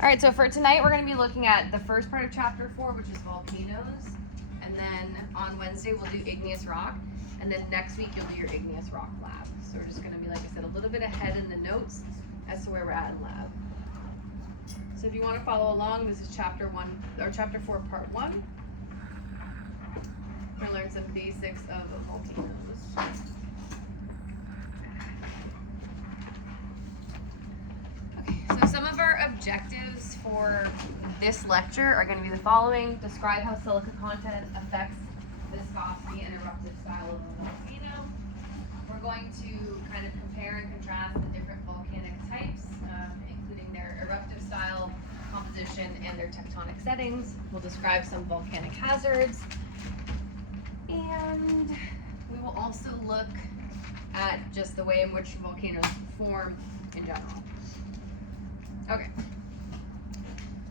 All right, so for tonight, we're going to be looking at the first part of chapter 4, which is volcanoes. And then on Wednesday, we'll do igneous rock. And then next week, you'll do your igneous rock lab. So we're just going to be, like I said, a little bit ahead in the notes as to where we're at in lab. So if you want to follow along, this is chapter 4, part 1. We're going to learn some basics of volcanoes. So some of our objectives for this lecture are going to be the following. Describe how silica content affects viscosity and eruptive style of a volcano. We're going to kind of compare and contrast the different volcanic types, including their eruptive style, composition, and their tectonic settings. We'll describe some volcanic hazards. And we will also look at just the way in which volcanoes form in general. Okay,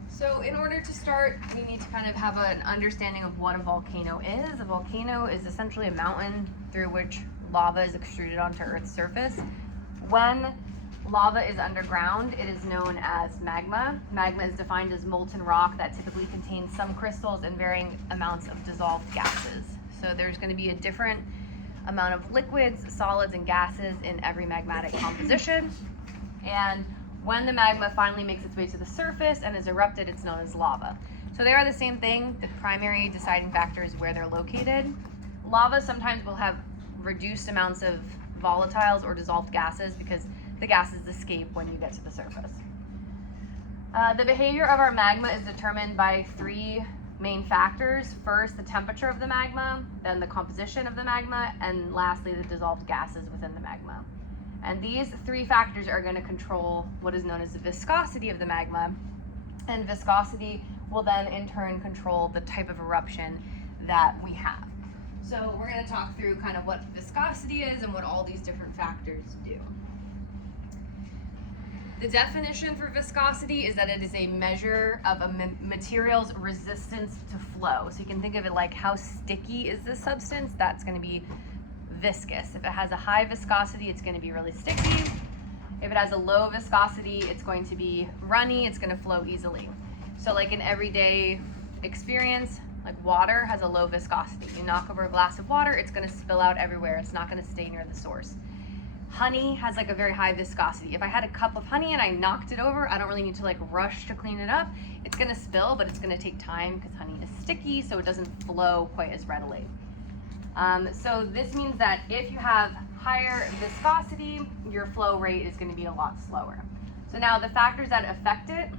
so in order to start, we need to kind of have an understanding of what a volcano is. A volcano is essentially a mountain through which lava is extruded onto Earth's surface. When lava is underground, it is known as magma. Magma is defined as molten rock that typically contains some crystals and varying amounts of dissolved gases. So there's going to be a different amount of liquids, solids, and gases in every magmatic composition. And when the magma finally makes its way to the surface and is erupted, it's known as lava. So they are the same thing. The primary deciding factor is where they're located. Lava sometimes will have reduced amounts of volatiles or dissolved gases because the gases escape when you get to the surface. The behavior of our magma is determined by 3 main factors. First, the temperature of the magma, then the composition of the magma, and lastly, the dissolved gases within the magma. And these 3 factors are going to control what is known as the viscosity of the magma. And viscosity will then in turn control the type of eruption that we have. So we're going to talk through kind of what viscosity is and what all these different factors do. The definition for viscosity is that it is a measure of a material's resistance to flow. So you can think of it like how sticky is this substance? That's going to be viscous. If it has a high viscosity, it's going to be really sticky. If it has a low viscosity, it's going to be runny, it's going to flow easily. So like in everyday experience, like water has a low viscosity. You knock over a glass of water, it's going to spill out everywhere. It's not going to stay near the source. Honey has like a very high viscosity. If I had a cup of honey and I knocked it over, I don't really need to like rush to clean it up. It's going to spill, but it's going to take time because honey is sticky, so it doesn't flow quite as readily. So this means that if you have higher viscosity, your flow rate is going to be a lot slower. So now the factors that affect it,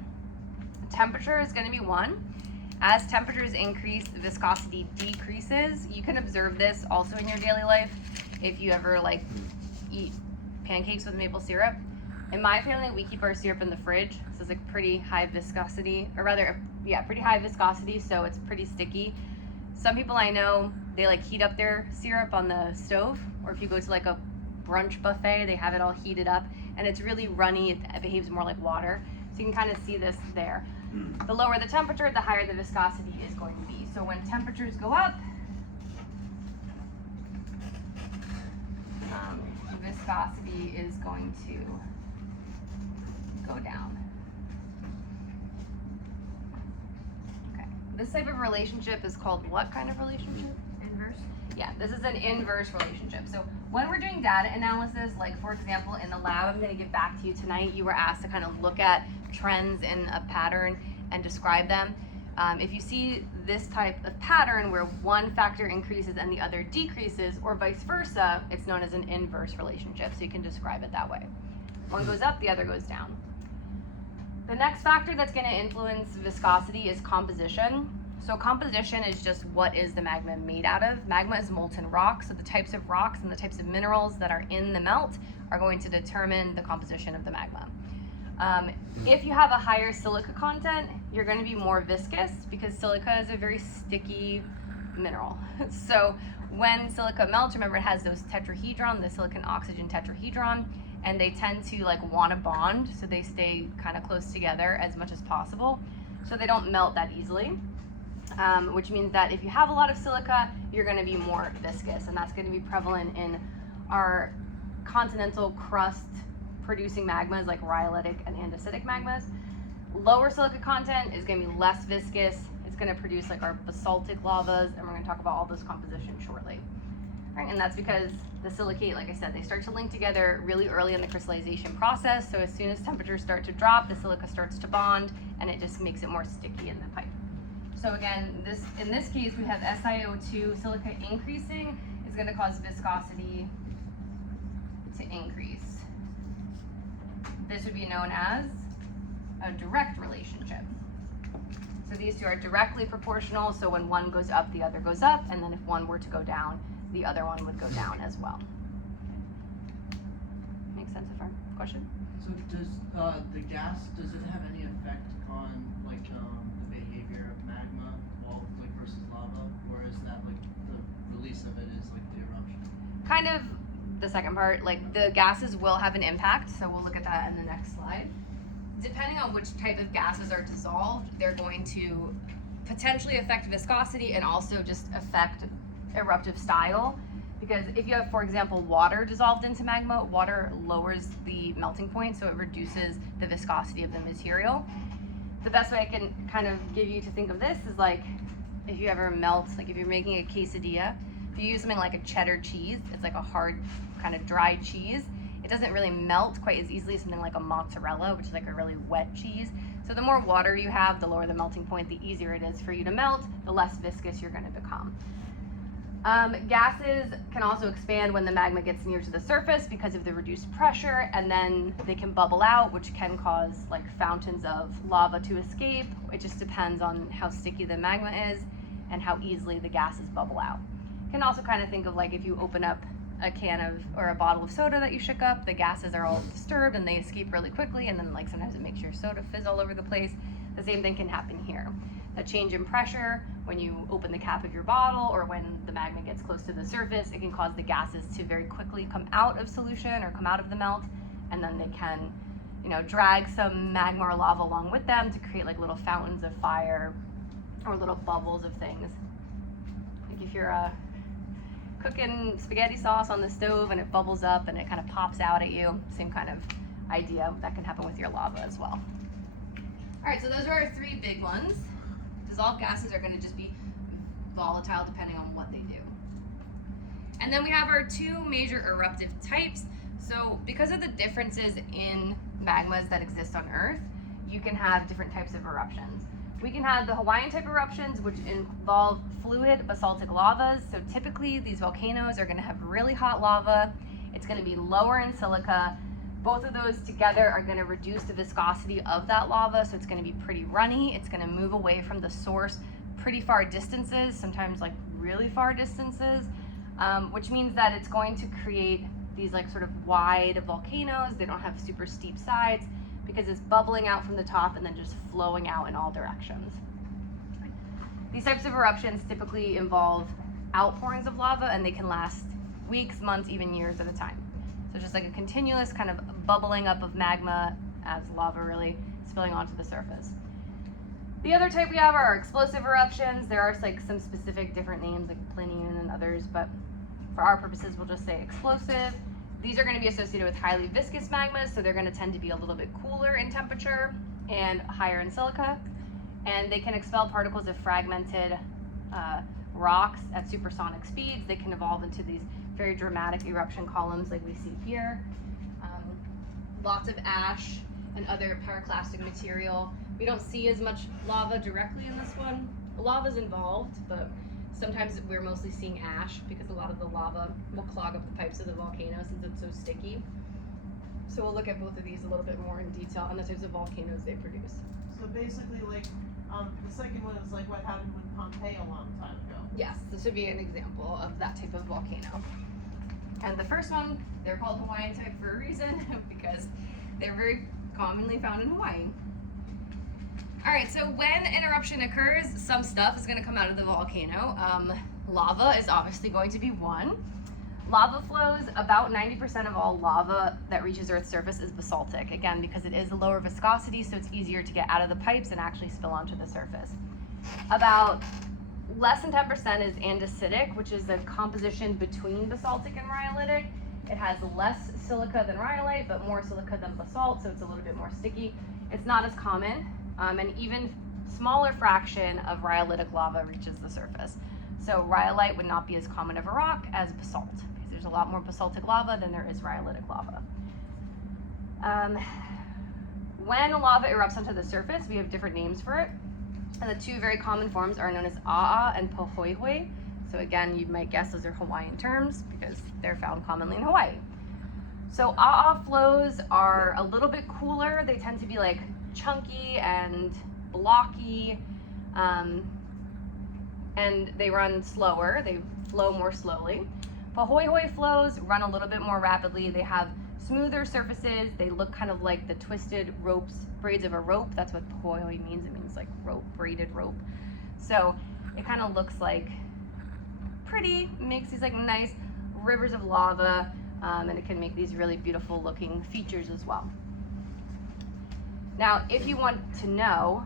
temperature is going to be 1. As temperatures increase, the viscosity decreases. You can observe this also in your daily life if you ever like eat pancakes with maple syrup. In my family, we keep our syrup in the fridge, so it's like pretty high viscosity, or rather, yeah, pretty high viscosity, so it's pretty sticky. Some people I know, they like heat up their syrup on the stove, or if you go to like a brunch buffet, they have it all heated up and it's really runny. It behaves more like water. So you can kind of see this there. The lower the temperature, the higher the viscosity is going to be. So when temperatures go up, viscosity is going to go down. This type of relationship is called what kind of relationship? Inverse? Yeah, this is an inverse relationship. So when we're doing data analysis, like for example, in the lab, I'm going to get back to you tonight, you were asked to kind of look at trends in a pattern and describe them. If you see this type of pattern where one factor increases and the other decreases, or vice versa, it's known as an inverse relationship. So you can describe it that way. One goes up, the other goes down. The next factor that's going to influence viscosity is composition. So composition is just what is the magma made out of. Magma is molten rock, so the types of rocks and the types of minerals that are in the melt are going to determine the composition of the magma. If you have a higher silica content, you're going to be more viscous because silica is a very sticky mineral. So when silica melts, remember it has those tetrahedron, the silicon oxygen tetrahedron, and they tend to like want to bond, so they stay kind of close together as much as possible, so they don't melt that easily, which means that if you have a lot of silica, you're going to be more viscous, and that's going to be prevalent in our continental crust producing magmas like rhyolitic and andesitic magmas. Lower silica content is going to be less viscous. It's going to produce like our basaltic lavas, and we're going to talk about all those compositions shortly. Right, and that's because the silicate, like I said, they start to link together really early in the crystallization process. So as soon as temperatures start to drop, the silica starts to bond, and it just makes it more sticky in the pipe. So again, in this case, we have SiO2 silica increasing is going to cause viscosity to increase. This would be known as a direct relationship. So these two are directly proportional, so when one goes up, the other goes up, and then if one were to go down, the other one would go down as well. Make sense of our question? So does the gas, does it have any effect on like the behavior of magma, well, like versus lava, or is that like the release of it is like the eruption? Kind of the second part, like the gases will have an impact, so we'll look at that in the next slide. Depending on which type of gases are dissolved, they're going to potentially affect viscosity and also just affect eruptive style. Because if you have, for example, water dissolved into magma, water lowers the melting point, so it reduces the viscosity of the material. The best way I can kind of give you to think of this is like if you ever melt, like if you're making a quesadilla, if you use something like a cheddar cheese, it's like a hard kind of dry cheese. It doesn't really melt quite as easily as something like a mozzarella, which is like a really wet cheese. So the more water you have, the lower the melting point, the easier it is for you to melt, the less viscous you're going to become. Gases can also expand when the magma gets near to the surface because of the reduced pressure, and then they can bubble out, which can cause like fountains of lava to escape. It just depends on how sticky the magma is and how easily the gases bubble out. You can also kind of think of like if you open up a can of or a bottle of soda that you shook up, the gases are all disturbed and they escape really quickly, and then like sometimes it makes your soda fizz all over the place. The same thing can happen here. A change in pressure when you open the cap of your bottle or when the magma gets close to the surface, it can cause the gases to very quickly come out of solution or come out of the melt, and then they can, drag some magma or lava along with them to create like little fountains of fire or little bubbles of things. Like if you're cooking spaghetti sauce on the stove and it bubbles up and it kind of pops out at you, same kind of idea that can happen with your lava as well. All right, so those are our three big ones. Dissolved gases are going to just be volatile depending on what they do. And then we have our two major eruptive types. So because of the differences in magmas that exist on Earth, you can have different types of eruptions. We can have the Hawaiian type eruptions, which involve fluid basaltic lavas. So typically these volcanoes are going to have really hot lava. It's going to be lower in silica. Both of those together are going to reduce the viscosity of that lava, so it's going to be pretty runny. It's going to move away from the source pretty far distances, sometimes like really far distances, which means that it's going to create these like sort of wide volcanoes. They don't have super steep sides because it's bubbling out from the top and then just flowing out in all directions. These types of eruptions typically involve outpourings of lava, and they can last weeks, months, even years at a time. So just like a continuous kind of bubbling up of magma as lava really spilling onto the surface. The other type we have are our explosive eruptions. There are like some specific different names like Plinian and others, but for our purposes we'll just say explosive. These are going to be associated with highly viscous magmas, so they're going to tend to be a little bit cooler in temperature and higher in silica. And they can expel particles of fragmented rocks at supersonic speeds. They can evolve into these very dramatic eruption columns like we see here. Lots of ash and other pyroclastic material. We don't see as much lava directly in this one. Lava's involved, but sometimes we're mostly seeing ash because a lot of the lava will clog up the pipes of the volcano since it's so sticky. So we'll look at both of these a little bit more in detail and the types of volcanoes they produce. So basically, like, the second one is like what happened with Pompeii a long time ago. Yes, this would be an example of that type of volcano. And the first one, they're called Hawaiian type for a reason because they're very commonly found in Hawaii. All right, so when an eruption occurs, some stuff is going to come out of the volcano. Lava is obviously going to be one. Lava flows, about 90% of all lava that reaches Earth's surface is basaltic, again, because it is a lower viscosity, so it's easier to get out of the pipes and actually spill onto the surface. About less than 10% is andesitic, which is a composition between basaltic and rhyolitic. It has less silica than rhyolite, but more silica than basalt, so it's a little bit more sticky. It's not as common. An even smaller fraction of rhyolitic lava reaches the surface. So rhyolite would not be as common of a rock as basalt, because there's a lot more basaltic lava than there is rhyolitic lava. When lava erupts onto the surface, we have different names for it. And the two very common forms are known as a'a and pohoihoi. So again, you might guess those are Hawaiian terms because they're found commonly in Hawaii. So a'a flows are a little bit cooler. They tend to be like chunky and blocky, and they run slower. They flow more slowly. Pohoihoi flows run a little bit more rapidly. They have smoother surfaces. They look kind of like the twisted braids of a rope. That's what pohoihoi means. It means like rope, braided rope. So it kind of looks like pretty, makes these like nice rivers of lava, and it can make these really beautiful looking features as well. Now, if you want to know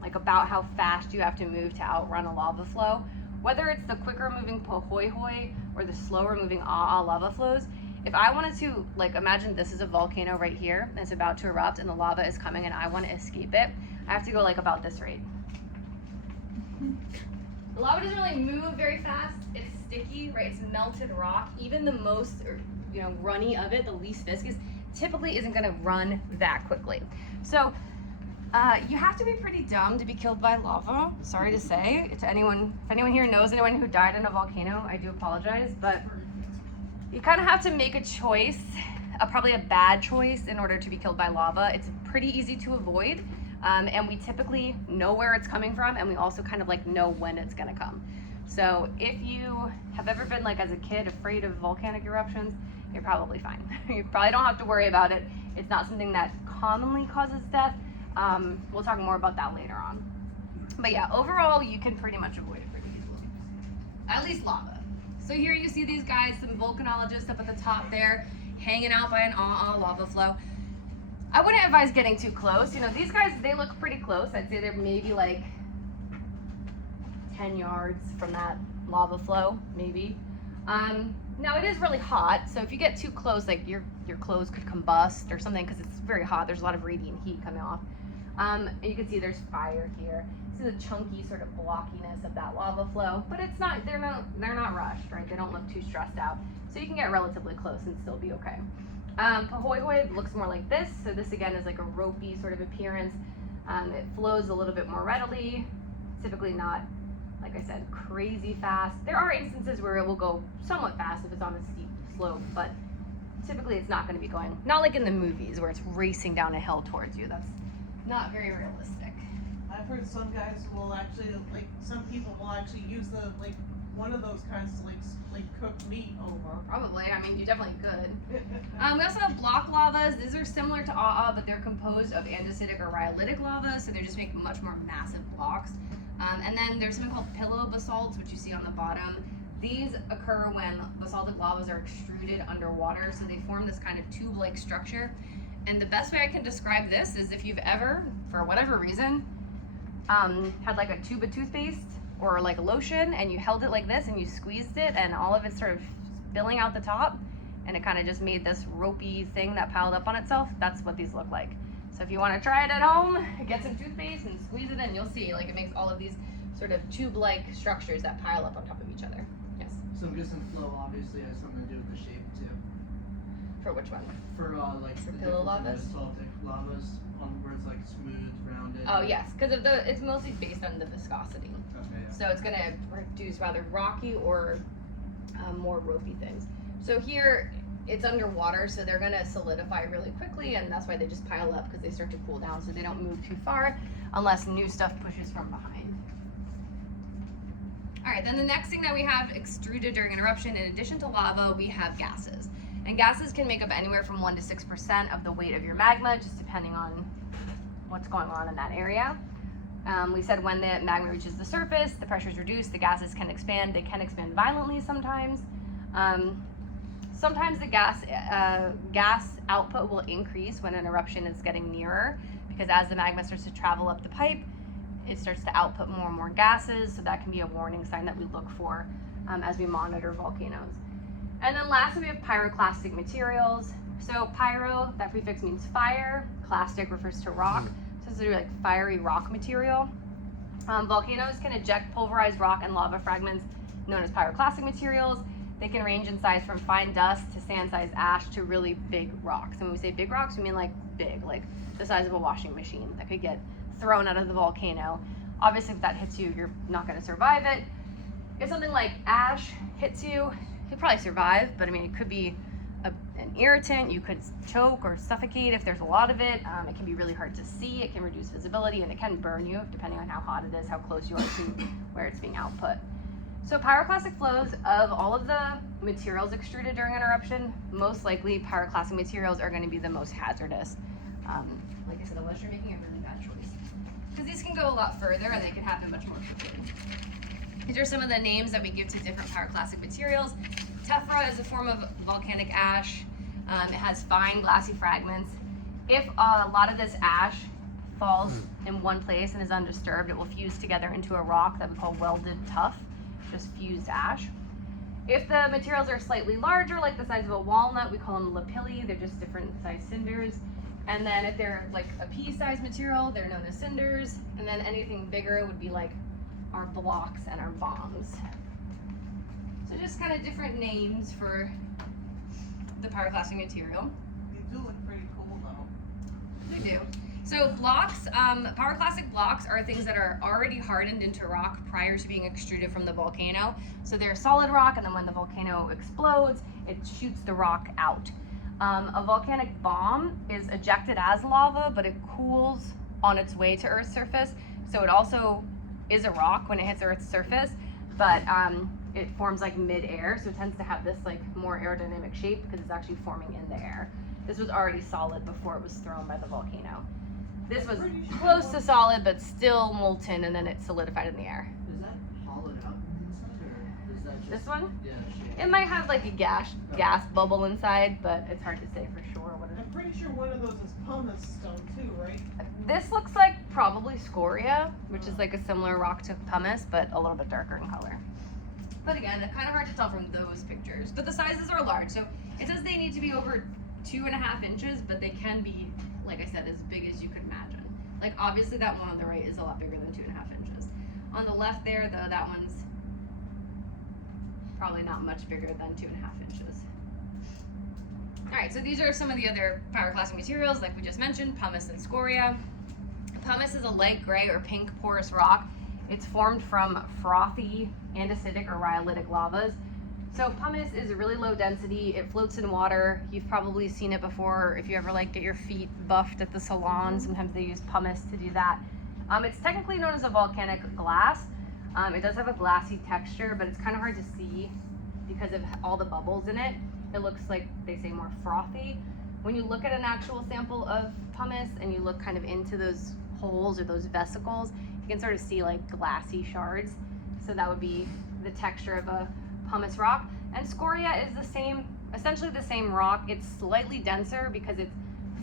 like about how fast you have to move to outrun a lava flow, whether it's the quicker moving pohoihoi or the slower moving a'a lava flows, if I wanted to, like, imagine this is a volcano right here and it's about to erupt and the lava is coming and I want to escape it, I have to go like about this rate. The lava doesn't really move very fast. It's sticky, right? It's melted rock. Even the most, runny of it, the least viscous, typically isn't going to run that quickly. So you have to be pretty dumb to be killed by lava. Sorry to say. If anyone here knows anyone who died in a volcano, I do apologize, but you kind of have to make a choice, probably a bad choice, in order to be killed by lava. It's pretty easy to avoid, and we typically know where it's coming from, and we also kind of like know when it's gonna come. So if you have ever been, like as a kid, afraid of volcanic eruptions, you're probably fine. You probably don't have to worry about it. It's not something that commonly causes death. We'll talk more about that later on. But yeah, overall, you can pretty much avoid it pretty easily. At least lava. So here you see these guys, some volcanologists up at the top there, hanging out by an a'a lava flow. I wouldn't advise getting too close. These guys, they look pretty close. I'd say they're maybe like 10 yards from that lava flow, maybe. Now it is really hot, so if you get too close, like your clothes could combust or something because it's very hot. There's a lot of radiant heat coming off. And you can see there's fire here. See the chunky sort of blockiness of that lava flow, but it's not. They're not rushed, right? They don't look too stressed out, so you can get relatively close and still be okay. Pohoihoi looks more like this. So this again is like a ropey sort of appearance. It flows a little bit more readily. Typically not, like I said, crazy fast. There are instances where it will go somewhat fast if it's on a steep slope, but typically it's not going to be going, not like in the movies where it's racing down a hill towards you. That's not very realistic. I've heard some guys will actually, like, some people will actually use one of those kinds to like cook meat over. Probably. I mean, you definitely could. We also have block lavas. These are similar to a'a, but they're composed of andesitic or rhyolitic lava, so they just make much more massive blocks. And then there's something called pillow basalts, which you see on the bottom. These occur when basaltic lavas are extruded underwater, so they form this kind of tube-like structure. And the best way I can describe this is if you've ever, for whatever reason, had like a tube of toothpaste or like a lotion and you held it like this and you squeezed it and all of it sort of spilling out the top and it kind of just made this ropey thing that piled up on itself. That's what these look like. So if you want to try it at home, get some toothpaste and squeeze it in, you'll see like it makes all of these sort of tube-like structures that pile up on top of each other. Yes? So I'm guessing flow obviously has something to do with the shape too. For which one? For like For the pillow difference in lavas? basaltic lavas where it's like smooth, rounded. Oh yes, because of it's mostly based on the viscosity. Okay, yeah. So it's going to produce rather rocky or more ropey things. So here it's underwater, so they're going to solidify really quickly, and that's why they just pile up because they start to cool down, so they don't move too far unless new stuff pushes from behind. All right, then the next thing that we have extruded during an eruption, in addition to lava, we have gases. And gases can make up anywhere from 1 to 6% of the weight of your magma, just depending on what's going on in that area. We said when the magma reaches the surface, the pressure is reduced, the gases can expand. They can expand violently sometimes. Sometimes the gas output will increase when an eruption is getting nearer, because as the magma starts to travel up the pipe, it starts to output more and more gases, so that can be a warning sign that we look for as we monitor volcanoes. And then lastly, we have pyroclastic materials. So pyro, that prefix means fire, clastic refers to rock. So this is like fiery rock material. Volcanoes can eject pulverized rock and lava fragments known as pyroclastic materials. They can range in size from fine dust to sand-sized ash to really big rocks. And when we say big rocks, we mean like big, like the size of a washing machine that could get thrown out of the volcano. Obviously, if that hits you, you're not going to survive it. If something like ash hits you, you'll probably survive, but I mean, it could be an irritant. You could choke or suffocate if there's a lot of it. It can be really hard to see. It can reduce visibility, and it can burn you depending on how hot it is, how close you are to where it's being output. So pyroclastic flows, of all of the materials extruded during an eruption, most likely pyroclastic materials are going to be the most hazardous. Like I said, unless you're making a really bad choice. Because these can go a lot further and they can happen much more quickly. These are some of the names that we give to different pyroclastic materials. Tephra is a form of volcanic ash. It has fine glassy fragments. If a lot of this ash falls in one place and is undisturbed, it will fuse together into a rock that we call welded tuff, just fused ash. If the materials are slightly larger, like the size of a walnut, we call them lapilli. They're just different size cinders. And then if they're like a pea-sized material, they're known as cinders. And then anything bigger would be like our blocks and our bombs. So just kind of different names for the pyroclastic material. They do look pretty cool though. They do. So blocks, pyroclastic blocks are things that are already hardened into rock prior to being extruded from the volcano. So they're solid rock, and then when the volcano explodes, it shoots the rock out. A volcanic bomb is ejected as lava, but it cools on its way to Earth's surface. So it also is a rock when it hits Earth's surface, but it forms like mid-air, so it tends to have this like more aerodynamic shape because it's actually forming in the air. This was already solid before it was thrown by the volcano. This was close to solid, but still molten, and then it solidified in the air. Is that hollowed out on the inside, or is that just... This one? Yeah, shape. It might have like a gas bubble inside, but it's hard to say for sure what it I'm pretty sure one of those is pumice stone too, right? is. This looks like probably scoria, which is like a similar rock to pumice, but a little bit darker in color. But again, it's kind of hard to tell from those pictures. But the sizes are large, so it says they need to be over 2.5 inches, but they can be, like I said, as big as you could imagine. Like obviously that one on the right is a lot bigger than 2.5 inches. On the left there, though, that one's probably not much bigger than 2.5 inches. All right, so these are some of the other pyroclastic materials, like we just mentioned, pumice and scoria. Pumice is a light gray or pink porous rock. It's formed from frothy, andesitic, or rhyolitic lavas. So pumice is really low density. It floats in water. You've probably seen it before if you ever like get your feet buffed at the salon. Sometimes they use pumice to do that. It's technically known as a volcanic glass. It does have a glassy texture, but it's kind of hard to see because of all the bubbles in it. It looks like, they say, more frothy. When you look at an actual sample of pumice and you look kind of into those holes or those vesicles, you can sort of see like glassy shards. So that would be the texture of a pumice rock. And scoria is the same, essentially the same rock. It's slightly denser because it's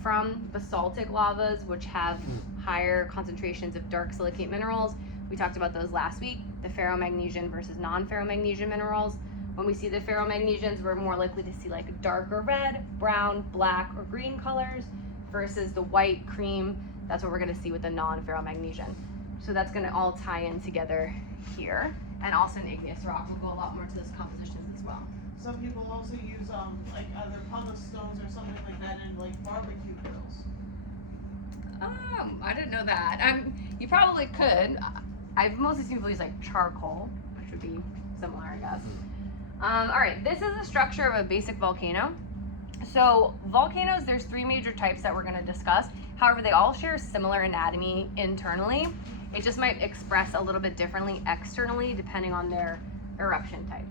from basaltic lavas, which have higher concentrations of dark silicate minerals. We talked about those last week, the ferromagnesian versus non-ferromagnesian minerals. When we see the ferromagnesians, we're more likely to see like darker red, brown, black, or green colors versus the white, cream. That's what we're gonna see with the non-ferromagnesian. So that's gonna all tie in together here. And also an igneous rock will go a lot more to those compositions as well. Some people also use like either pumice stones or something like that in like barbecue grills. I didn't know that. You probably could. I've mostly seen people use like charcoal, which would be similar, I guess. All right, this is the structure of a basic volcano. So volcanoes, there's 3 major types that we're gonna discuss. However, they all share similar anatomy internally. It just might express a little bit differently externally depending on their eruption type.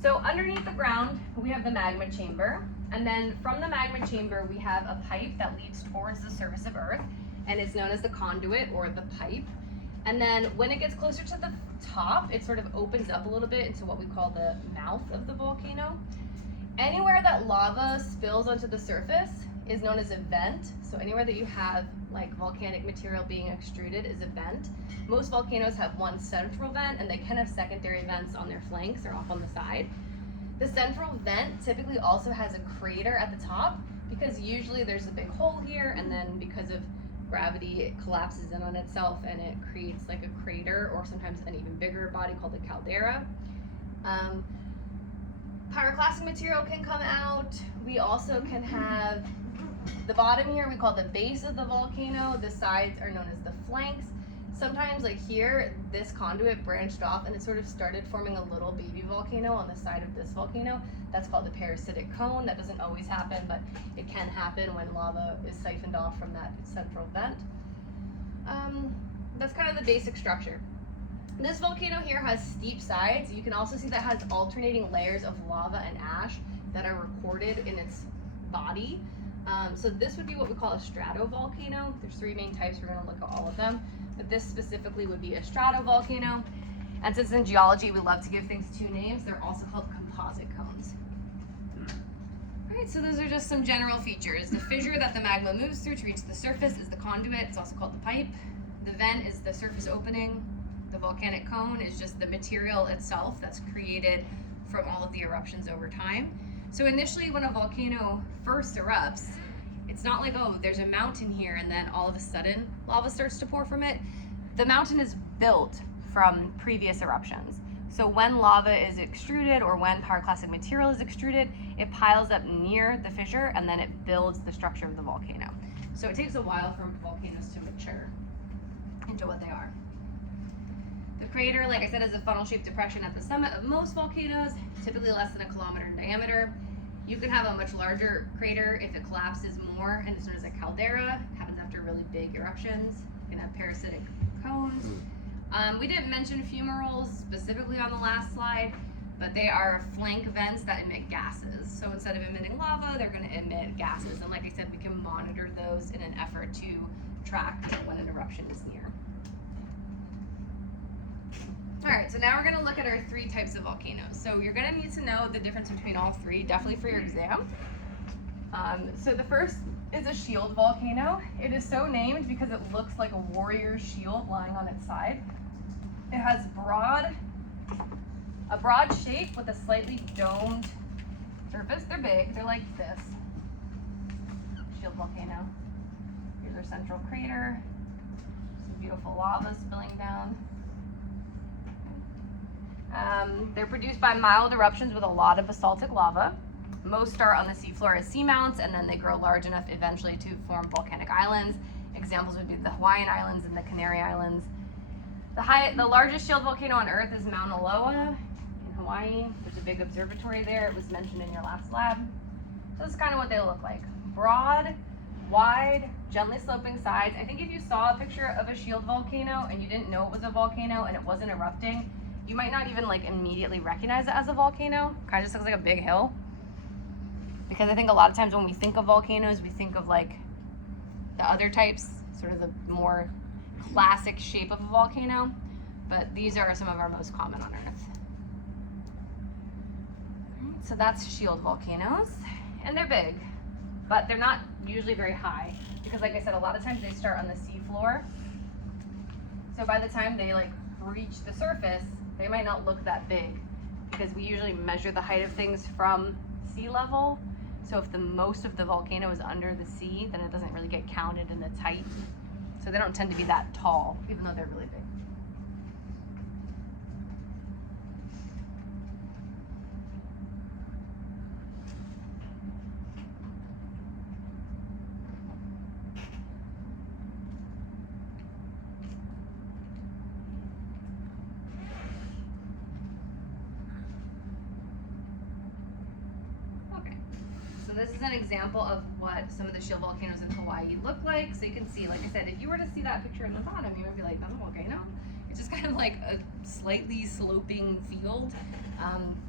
So underneath the ground, we have the magma chamber. And then from the magma chamber, we have a pipe that leads towards the surface of Earth. And it's known as the conduit or the pipe. And then when it gets closer to the top, it sort of opens up a little bit into what we call the mouth of the volcano. Anywhere that lava spills onto the surface is known as a vent. So anywhere that you have like volcanic material being extruded is a vent. Most volcanoes have one central vent, and they can have secondary vents on their flanks or off on the side. The central vent typically also has a crater at the top because usually there's a big hole here, and then because of gravity, it collapses in on itself and it creates like a crater or sometimes an even bigger body called a caldera. Pyroclastic material can come out. We also can have the bottom here, we call the base of the volcano. The sides are known as the flanks. Sometimes like here, this conduit branched off and it sort of started forming a little baby volcano on the side of this volcano. That's called the parasitic cone. That doesn't always happen, but it can happen when lava is siphoned off from that central vent. That's kind of the basic structure. This volcano here has steep sides. You can also see that it has alternating layers of lava and ash that are recorded in its body. So this would be what we call a stratovolcano. There's three main types. We're going to look at all of them. But this specifically would be a stratovolcano. And since in geology we love to give things two names, they're also called composite cones. Alright, so those are just some general features. The fissure that the magma moves through to reach the surface is the conduit. It's also called the pipe. The vent is the surface opening. The volcanic cone is just the material itself that's created from all of the eruptions over time. So initially when a volcano first erupts, it's not like, oh, there's a mountain here and then all of a sudden lava starts to pour from it. The mountain is built from previous eruptions. So when lava is extruded or when pyroclastic material is extruded, it piles up near the fissure and then it builds the structure of the volcano. So it takes a while for volcanoes to mature into what they are. The crater, like I said, is a funnel-shaped depression at the summit of most volcanoes, typically less than 1 kilometer in diameter. You can have a much larger crater if it collapses more, and it's known as a caldera. It happens after really big eruptions. You can have parasitic cones. We didn't mention fumaroles specifically on the last slide, but they are flank vents that emit gases. So instead of emitting lava, they're going to emit gases. And like I said, we can monitor those in an effort to track when an eruption is near. All right, so now we're going to look at our 3 types of volcanoes. So you're going to need to know the difference between all 3, definitely for your exam. So the first is a shield volcano. It is so named because it looks like a warrior's shield lying on its side. It has a broad shape with a slightly domed surface. They're big, they're like this. Shield volcano. Here's our central crater. Some beautiful lava spilling down. They're produced by mild eruptions with a lot of basaltic lava. Most start on the seafloor as seamounts, and then they grow large enough eventually to form volcanic islands. Examples would be the Hawaiian Islands and the Canary Islands. The largest shield volcano on Earth is Mauna Loa in Hawaii. There's a big observatory there. It was mentioned in your last lab. So this is kind of what they look like. Broad, wide, gently sloping sides. I think if you saw a picture of a shield volcano and you didn't know it was a volcano and it wasn't erupting, you might not even like immediately recognize it as a volcano. Kind of just looks like a big hill. Because I think a lot of times when we think of volcanoes, we think of like the other types, sort of the more classic shape of a volcano. But these are some of our most common on Earth. So that's shield volcanoes. And they're big, but they're not usually very high. Because like I said, a lot of times they start on the seafloor. So by the time they like reach the surface, they might not look that big because we usually measure the height of things from sea level. So if the most of the volcano is under the sea, then it doesn't really get counted in its height. So they don't tend to be that tall, even though they're really big. This is an example of what some of the shield volcanoes in Hawaii look like. So you can see, like I said, if you were to see that picture in the bottom, you would be like, that's a volcano. It's just kind of like a slightly sloping field.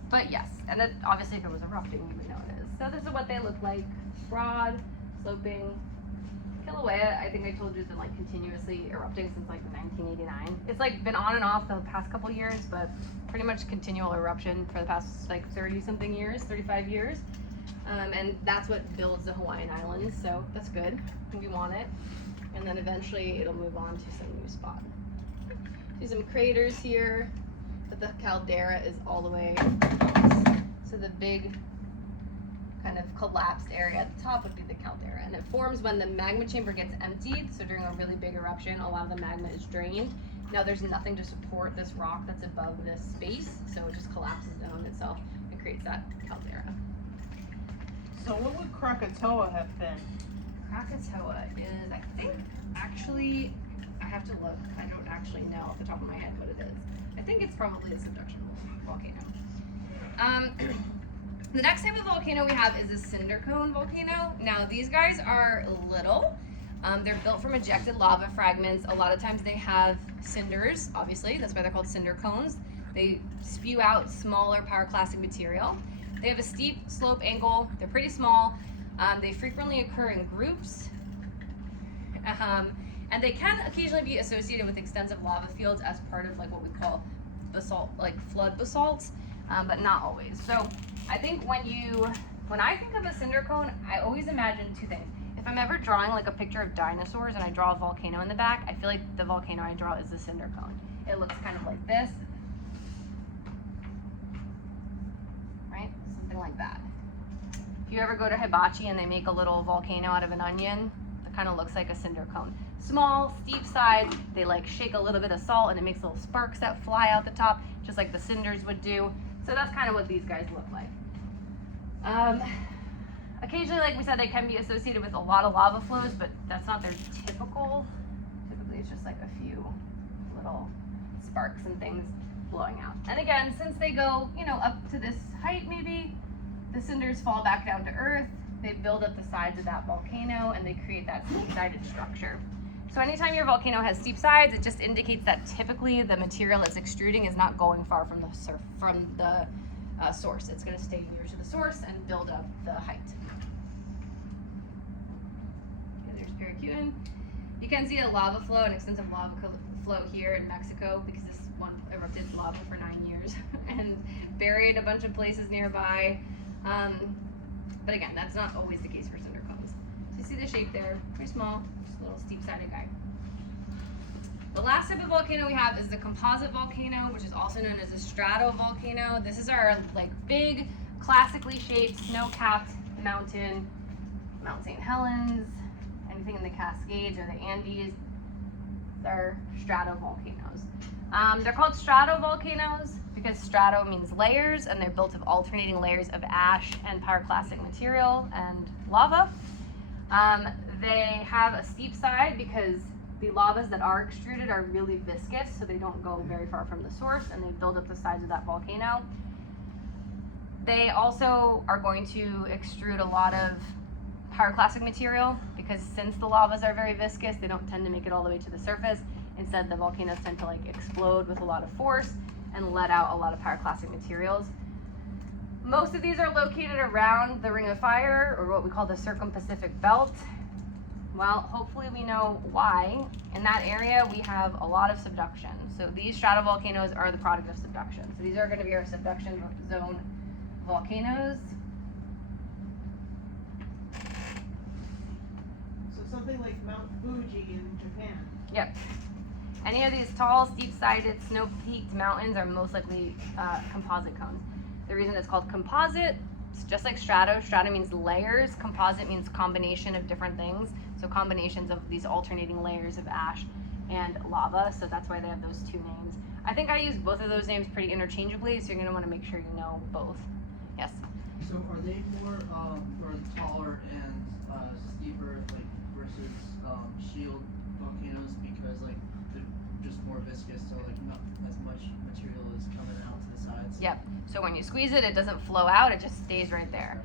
But yes, and then obviously if it was erupting, you would know it is. So this is what they look like. Broad, sloping. Kilauea, I think I told you, has been like continuously erupting since like 1989. It's like been on and off the past couple years, but pretty much continual eruption for the past like 30 something years, 35 years. And that's what builds the Hawaiian Islands, so that's good. We want it. And then eventually it'll move on to some new spot. See some craters here, but the caldera is all the way across. So the big kind of collapsed area at the top would be the caldera. And it forms when the magma chamber gets emptied. So during a really big eruption, a lot of the magma is drained. Now there's nothing to support this rock that's above this space, so it just collapses in on itself and creates that caldera. So what would Krakatoa have been? Krakatoa is, I think, actually, I have to look. I don't actually know off the top of my head what it is. I think it's probably a subduction volcano. The next type of volcano we have is a cinder cone volcano. Now these guys are little. They're built from ejected lava fragments. A lot of times they have cinders, obviously. That's why they're called cinder cones. They spew out smaller pyroclastic material. They have a steep slope angle. They're pretty small. They frequently occur in groups. And they can occasionally be associated with extensive lava fields as part of like what we call basalt, like flood basalts, but not always. So I think when I think of a cinder cone, I always imagine two things. If I'm ever drawing like a picture of dinosaurs and I draw a volcano in the back, I feel like the volcano I draw is a cinder cone. It looks kind of like this, right? Something like that. If you ever go to Hibachi and they make a little volcano out of an onion, it kind of looks like a cinder cone. Small, steep sides, they like shake a little bit of salt and it makes little sparks that fly out the top, just like the cinders would do. So that's kind of what these guys look like. Occasionally, like we said, they can be associated with a lot of lava flows, but that's not their typical. Typically, it's just like a few little sparks and things blowing out. And again, since they go, up to this height maybe, the cinders fall back down to earth, they build up the sides of that volcano, and they create that steep-sided structure. So anytime your volcano has steep sides, it just indicates that typically the material it's extruding is not going far from the source. It's going to stay near to the source and build up the height. Okay, there's Paracutin. You can see a lava flow, an extensive lava flow here in Mexico because this one erupted lava for 9 years and buried a bunch of places nearby. But again, that's not always the case for cinder cones. So you see the shape there, pretty small, just a little steep-sided guy. The last type of volcano we have is the composite volcano, which is also known as a stratovolcano. This is our big, classically shaped, snow-capped mountain, Mount St. Helens, anything in the Cascades or the Andes. They're stratovolcanoes. They're called stratovolcanoes because strato means layers, and they're built of alternating layers of ash and pyroclastic material and lava. They have a steep side because the lavas that are extruded are really viscous, so they don't go very far from the source, and they build up the sides of that volcano. They also are going to extrude a lot of pyroclastic material because since the lavas are very viscous, they don't tend to make it all the way to the surface. Instead, the volcanoes tend to explode with a lot of force and let out a lot of pyroclastic materials. Most of these are located around the Ring of Fire, or what we call the Circum-Pacific Belt. Well, hopefully we know why. In that area, we have a lot of subduction. So these stratovolcanoes are the product of subduction. So these are going to be our subduction zone volcanoes. So something like Mount Fuji in Japan. Yep. Any of these tall, steep-sided, snow-peaked mountains are most likely composite cones. The reason it's called composite, it's just like strato. Strato means layers. Composite means combination of different things. So combinations of these alternating layers of ash and lava. So that's why they have those two names. I think I use both of those names pretty interchangeably, so you're going to want to make sure you know both. Yes? So are they more or taller and steeper versus shield volcanoes because they're just more viscous, so not as much material is coming out to the sides? Yep. So when you squeeze it, it doesn't flow out, it just stays right there.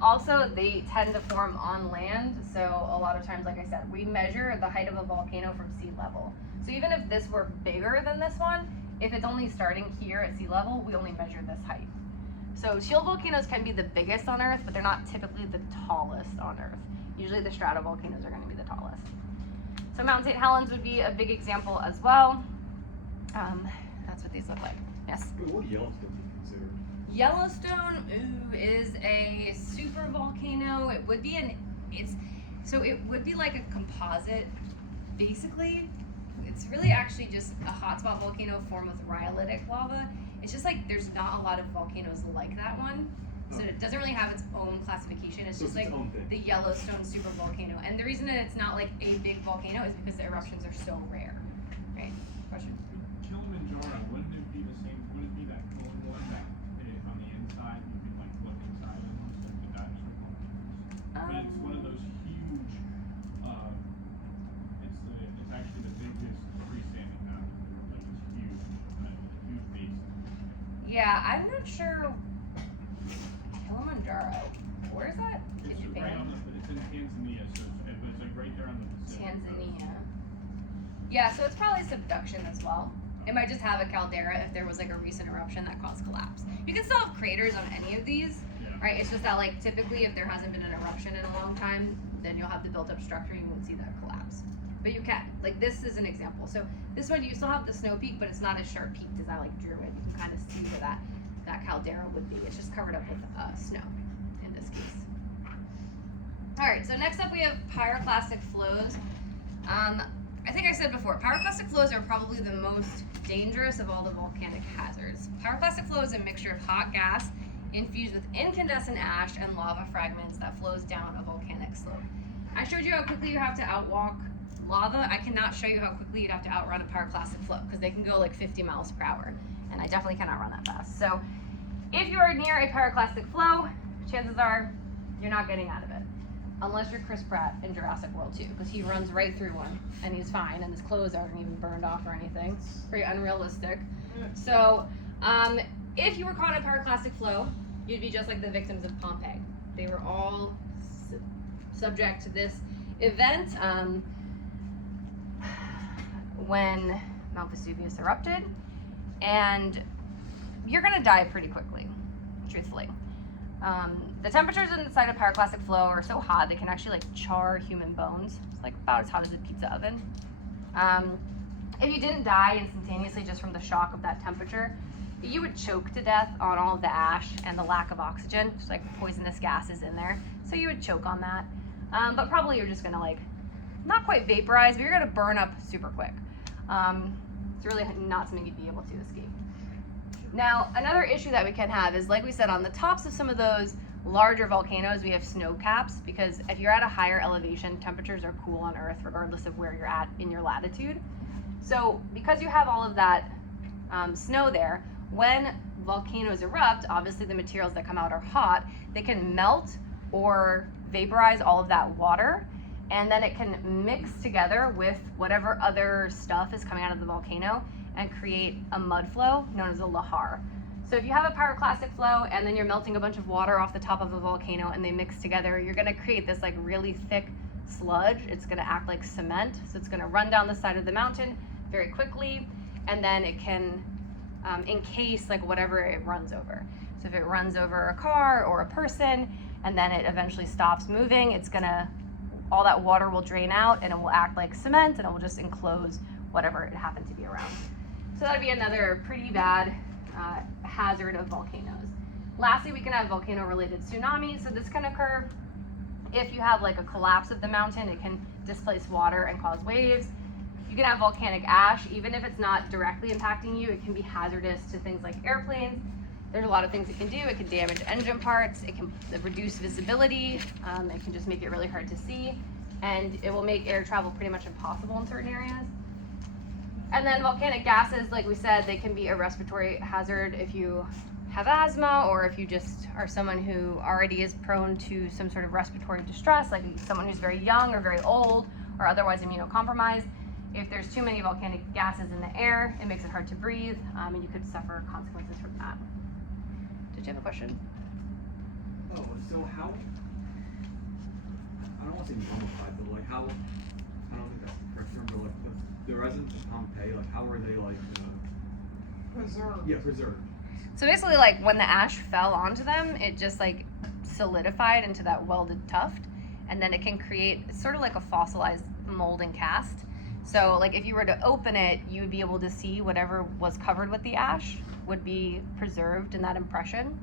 Also, they tend to form on land, so a lot of times, like I said, we measure the height of a volcano from sea level. So even if this were bigger than this one, if it's only starting here at sea level, we only measure this height. So shield volcanoes can be the biggest on Earth, but they're not typically the tallest on Earth. Usually the stratovolcanoes are going to be the tallest. So Mount St. Helens would be a big example as well. That's what these look like. Yes? What would Yellowstone be considered? Yellowstone is a super volcano. It would be it would be like a composite, basically. It's really actually just a hotspot volcano formed with rhyolitic lava. It's just there's not a lot of volcanoes like that one. So it doesn't really have its own classification. It's So just it's like its own thing. the Yellowstone supervolcano. And the reason that it's not like a big volcano is because the eruptions are so rare. Right? Question? Kilimanjaro, wouldn't it be the same? Wouldn't it be that cone one that on the inside you could like look inside and it's like the dinosaur bones? But it's one of those huge. It's actually the biggest freestanding mountain. Like it's huge, huge basin. Yeah, I'm not sure. Kilimanjaro. Where is that? In It's right Japan? on the. It's in Tanzania, so it's like right there on the Pacific Coast. Tanzania. Yeah, so it's probably subduction as well. It might just have a caldera if there was like a recent eruption that caused collapse. You can still have craters on any of these, Yeah. right? It's just that like typically if there hasn't been an eruption in a long time, then you'll have the built up structure, you won't see that collapse. But you can. Like this is an example. So this one you still have the snow peak, but it's not as sharp peaked as I like drew it. You can kind of see where that caldera would be. It's just covered up with snow in this case. All right, so next up we have pyroclastic flows. I think I said before, pyroclastic flows are probably the most dangerous of all the volcanic hazards. Pyroclastic flow is a mixture of hot gas infused with incandescent ash and lava fragments that flows down a volcanic slope. I showed you how quickly you have to outwalk lava. I cannot show you how quickly you'd have to outrun a pyroclastic flow because they can go like 50 miles per hour, and I definitely cannot run that fast. So if you are near a pyroclastic flow, chances are you're not getting out of it. Unless you're Chris Pratt in Jurassic World 2, because he runs right through one and he's fine and his clothes aren't even burned off or anything. Pretty unrealistic. So if you were caught in a pyroclastic flow, you'd be just like the victims of Pompeii. They were all subject to this event when Mount Vesuvius erupted, and you're gonna die pretty quickly, truthfully. The temperatures inside a pyroclastic flow are so hot they can actually like char human bones. It's like about as hot as a pizza oven. If you didn't die instantaneously just from the shock of that temperature, you would choke to death on all of the ash and the lack of oxygen. Just like poisonous gases in there, so you would choke on that. But probably you're just gonna like not quite vaporize, but you're gonna burn up super quick. It's really not something you'd be able to escape. Now, another issue that we can have is, like we said, on the tops of some of those larger volcanoes, we have snow caps, because if you're at a higher elevation, temperatures are cool on Earth regardless of where you're at in your latitude. So because you have all of that snow there, when volcanoes erupt, obviously the materials that come out are hot, they can melt or vaporize all of that water, and then it can mix together with whatever other stuff is coming out of the volcano and create a mud flow known as a lahar. So if you have a pyroclastic flow and then you're melting a bunch of water off the top of a volcano and they mix together, you're gonna create this like really thick sludge. It's gonna act like cement. So it's gonna run down the side of the mountain very quickly, and then it can encase like whatever it runs over. So if it runs over a car or a person and then it eventually stops moving, it's gonna, all that water will drain out and it will act like cement and it will just enclose whatever it happened to be around. So that'd be another pretty bad hazard of volcanoes. Lastly, we can have volcano-related tsunamis. So this can occur if you have like a collapse of the mountain. It can displace water and cause waves. You can have volcanic ash. Even if it's not directly impacting you, it can be hazardous to things like airplanes. There's a lot of things it can do. It can damage engine parts. It can reduce visibility. It can just make it really hard to see. And it will make air travel pretty much impossible in certain areas. And then volcanic gases, like we said, they can be a respiratory hazard if you have asthma, or if you just are someone who already is prone to some sort of respiratory distress, like someone who's very young or very old or otherwise immunocompromised. If there's too many volcanic gases in the air, it makes it hard to breathe, and you could suffer consequences from that. Did you have a question? Oh, so how, I don't want to say mummified, but like how, I don't think that's the correct term, but like the residents of Pompeii, like how were they like, Preserved. yeah, preserved? So basically, like when the ash fell onto them, it just like solidified into that welded tuft, and then it can create, it's sort of like a fossilized mold and cast. So like if you were to open it, you would be able to see whatever was covered with the ash would be preserved in that impression.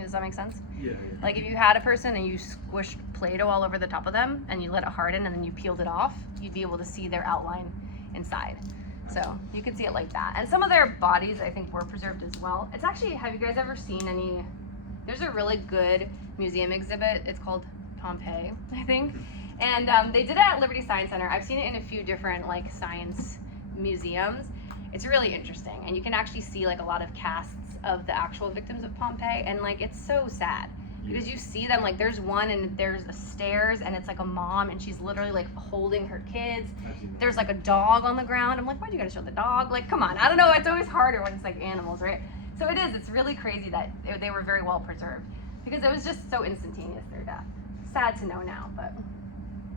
Does that make sense? Yeah, yeah. Like if you had a person and you squished Play-Doh all over the top of them and you let it harden and then you peeled it off, you'd be able to see their outline inside. So you can see it like that. And some of their bodies I think were preserved as well. It's actually, have you guys ever seen any There's a really good museum exhibit. It's called Pompeii, I think. And they did it at Liberty Science Center. I've seen it in a few different like science museums. It's really interesting, and you can actually see like a lot of casts of the actual victims of Pompeii, and like it's so sad because you see them, like there's one and there's the stairs and it's like a mom and she's literally like holding her kids. There's like a dog on the ground. I'm like, why'd you gotta show the dog? Like, come on. I don't know, it's always harder when it's like animals, right? So it's really crazy that they were very well preserved because it was just so instantaneous, their death. Sad to know now, but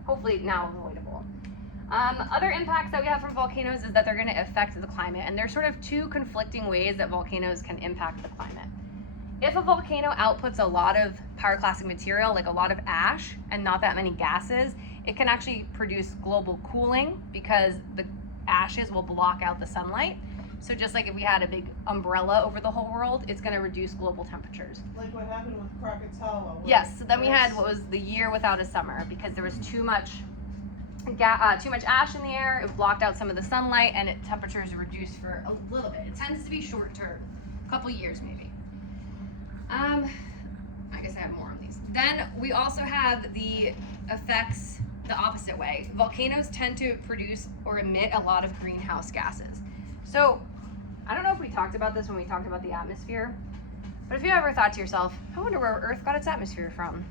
hopefully now avoidable. Other impacts that we have from volcanoes is that they're going to affect the climate, and there's sort of two conflicting ways that volcanoes can impact the climate. If a volcano outputs a lot of pyroclastic material, like a lot of ash and not that many gases, it can actually produce global cooling because the ashes will block out the sunlight. So just like if we had a big umbrella over the whole world, it's going to reduce global temperatures. Like what happened with Krakatoa. Yes, so then we had what was the year without a summer because there was too much ash in the air. It blocked out some of the sunlight, and temperatures reduced for a little bit. It tends to be short term, a couple years maybe. I guess I have more on these. Then we also have the effects the opposite way. Volcanoes tend to produce or emit a lot of greenhouse gases. So I don't know if we talked about this when we talked about the atmosphere, but if you ever thought to yourself, I wonder where Earth got its atmosphere from?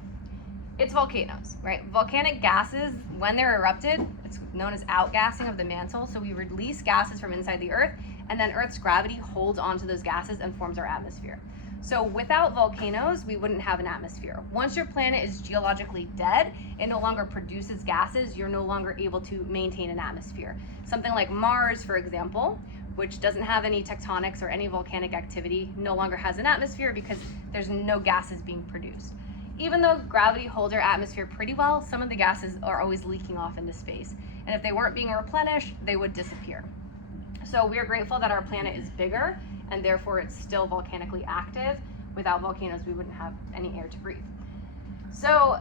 It's volcanoes, right? Volcanic gases, when they're erupted, it's known as outgassing of the mantle. So we release gases from inside the Earth, and then Earth's gravity holds onto those gases and forms our atmosphere. So without volcanoes, we wouldn't have an atmosphere. Once your planet is geologically dead, it no longer produces gases. You're no longer able to maintain an atmosphere. Something like Mars, for example, which doesn't have any tectonics or any volcanic activity, no longer has an atmosphere because there's no gases being produced. Even though gravity holds our atmosphere pretty well, some of the gases are always leaking off into space. And if they weren't being replenished, they would disappear. So we're grateful that our planet is bigger and therefore it's still volcanically active. Without volcanoes, we wouldn't have any air to breathe. So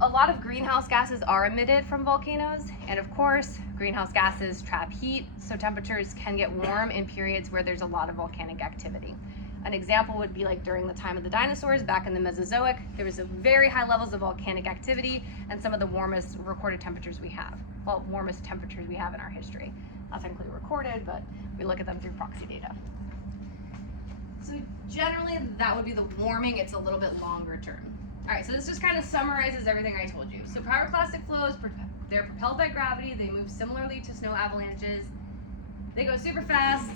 a lot of greenhouse gases are emitted from volcanoes. And of course, greenhouse gases trap heat, so temperatures can get warm in periods where there's a lot of volcanic activity. An example would be like during the time of the dinosaurs back in the Mesozoic, there was a very high levels of volcanic activity and some of the warmest recorded temperatures we have. Well, warmest temperatures we have in our history. Not technically recorded, but we look at them through proxy data. So generally that would be the warming. It's a little bit longer term. All right, so this just kind of summarizes everything I told you. So pyroclastic flows, they're propelled by gravity. They move similarly to snow avalanches. They go super fast.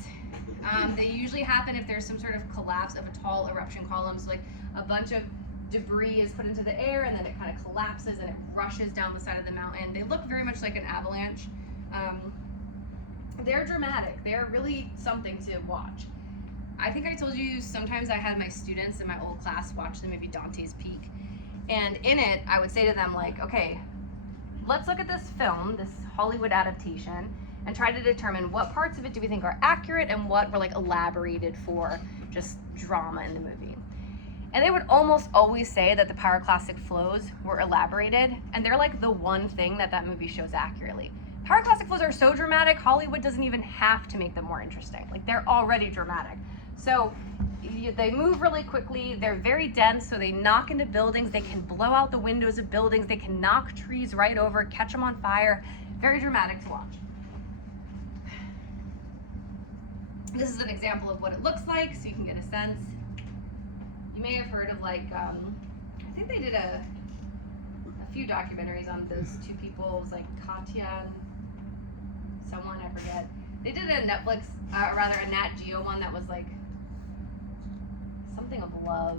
They usually happen if there's some sort of collapse of a tall eruption column. So like a bunch of debris is put into the air and then it kind of collapses and it rushes down the side of the mountain. They look very much like an avalanche. They're dramatic. They're really something to watch. I think I told you sometimes I had my students in my old class watch the movie Dante's Peak. And in it, I would say to them like, okay, let's look at this film, this Hollywood adaptation, and try to determine what parts of it do we think are accurate and what were like elaborated for just drama in the movie. And they would almost always say that the pyroclastic flows were elaborated, and they're like the one thing that movie shows accurately. Pyroclastic flows are so dramatic, Hollywood doesn't even have to make them more interesting. Like they're already dramatic. So they move really quickly, they're very dense, so they knock into buildings, they can blow out the windows of buildings, they can knock trees right over, catch them on fire. Very dramatic to watch. This is an example of what it looks like, so you can get a sense. You may have heard of like, I think they did a few documentaries on those two people. It was like Katya and someone, I forget. They did a Netflix, a Nat Geo one that was like something of love.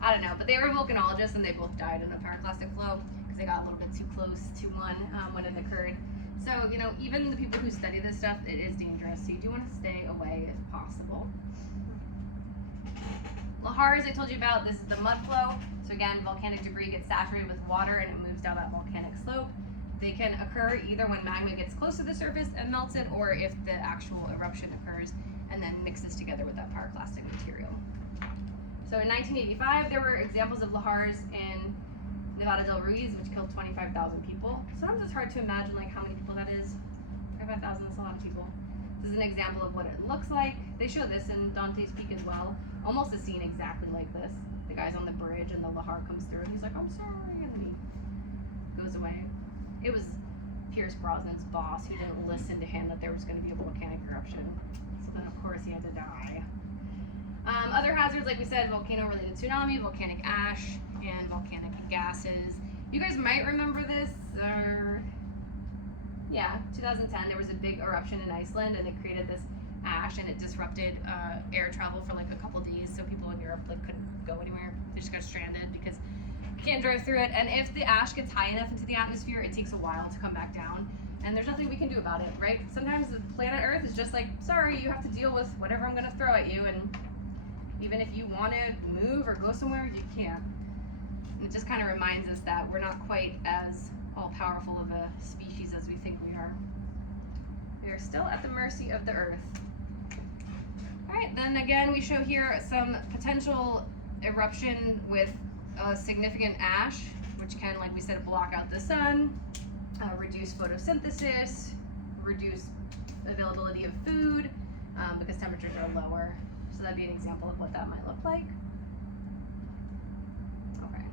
I don't know, but they were volcanologists and they both died in a pyroclastic flow because they got a little bit too close to one when it occurred. So, you know, even the people who study this stuff, it is dangerous. So you do want to stay away if possible. Lahars I told you about, this is the mud flow. So again, volcanic debris gets saturated with water and it moves down that volcanic slope. They can occur either when magma gets close to the surface and melts it, or if the actual eruption occurs and then mixes together with that pyroclastic material. So in 1985, there were examples of lahars in Nevada del Ruiz, which killed 25,000 people. Sometimes it's hard to imagine like how many people that is. 25,000 is a lot of people. This is an example of what it looks like. They show this in Dante's Peak as well. Almost a scene exactly like this. The guy's on the bridge and the lahar comes through and he's like, I'm sorry, and then he goes away. It was Pierce Brosnan's boss who didn't listen to him that there was going to be a volcanic eruption. So then of course he had to die. Other hazards, like we said, volcano-related tsunami, volcanic ash, and volcanic gases. You guys might remember this, 2010, there was a big eruption in Iceland and it created this ash and it disrupted air travel for like a couple days, so people in Europe like couldn't go anywhere. They just got stranded because you can't drive through it, and if the ash gets high enough into the atmosphere, it takes a while to come back down, and there's nothing we can do about it, right? Sometimes the planet Earth is just like, sorry, you have to deal with whatever I'm gonna throw at you, and even if you want to move or go somewhere, you can't. And it just kind of reminds us that we're not quite as all-powerful of a species as we think we are. We are still at the mercy of the Earth. Alright, then again, we show here some potential eruption with significant ash, which can, like we said, block out the sun, reduce photosynthesis, reduce availability of food, because temperatures are lower. So that'd be an example of what that might look like. Okay.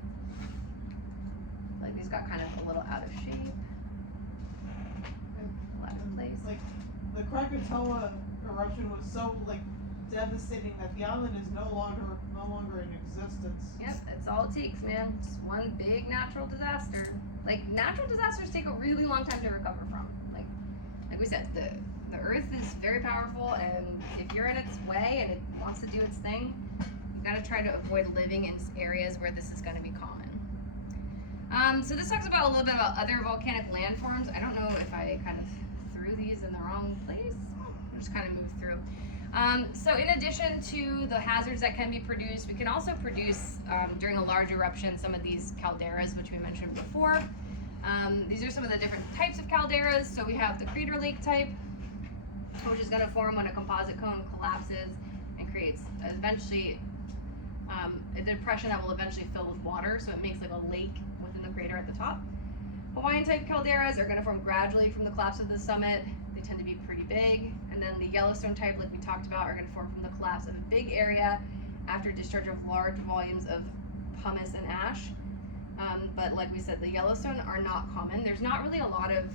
Like these got kind of a little out of shape. Out of place. Like the Krakatoa eruption was so like devastating that the island is no longer in existence. Yep, that's all it takes, man. Just one big natural disaster. Like natural disasters take a really long time to recover from. Like we said, the Earth is very powerful, and if you're in its way and it wants to do its thing, you gotta try to avoid living in areas where this is gonna be common. So this talks about a little bit about other volcanic landforms. I don't know if I kind of threw these in the wrong place. I'll just kind of move through. So in addition to the hazards that can be produced, we can also produce, during a large eruption, some of these calderas, which we mentioned before. These are some of the different types of calderas. So we have the crater lake type, which is going to form when a composite cone collapses and creates eventually a depression that will eventually fill with water, so it makes like a lake within the crater at the top. Hawaiian type calderas are going to form gradually from the collapse of the summit. They tend to be pretty big. And then the Yellowstone type, like we talked about, are going to form from the collapse of a big area after discharge of large volumes of pumice and ash. But like we said, the Yellowstone are not common. There's not really a lot of